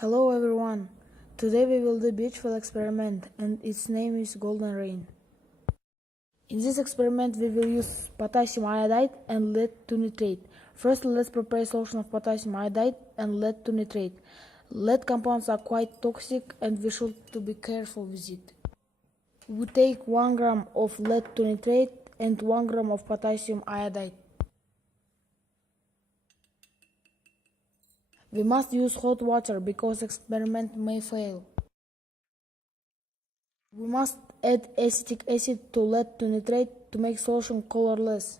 Hello everyone! Today we will do a beautiful experiment and its name is golden rain. In this experiment we will use potassium iodide and lead to nitrate. First let's prepare a solution of potassium iodide and lead to nitrate. Lead compounds are quite toxic and we should to be careful with it. We take 1 gram of lead to nitrate and 1 gram of potassium iodide. We must use hot water because experiment may fail. We must add acetic acid to lead to nitrate to make solution colorless.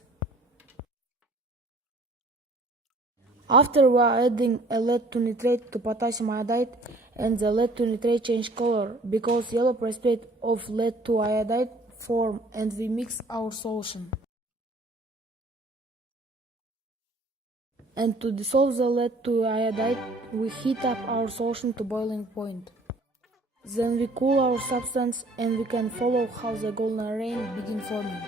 After we are adding a lead to nitrate to potassium iodide and the lead to nitrate change color because yellow precipitate of lead to iodide form and we mix our solution. And to dissolve the lead to iodide, we heat up our solution to boiling point. Then we cool our substance and we can follow how the golden rain begin forming.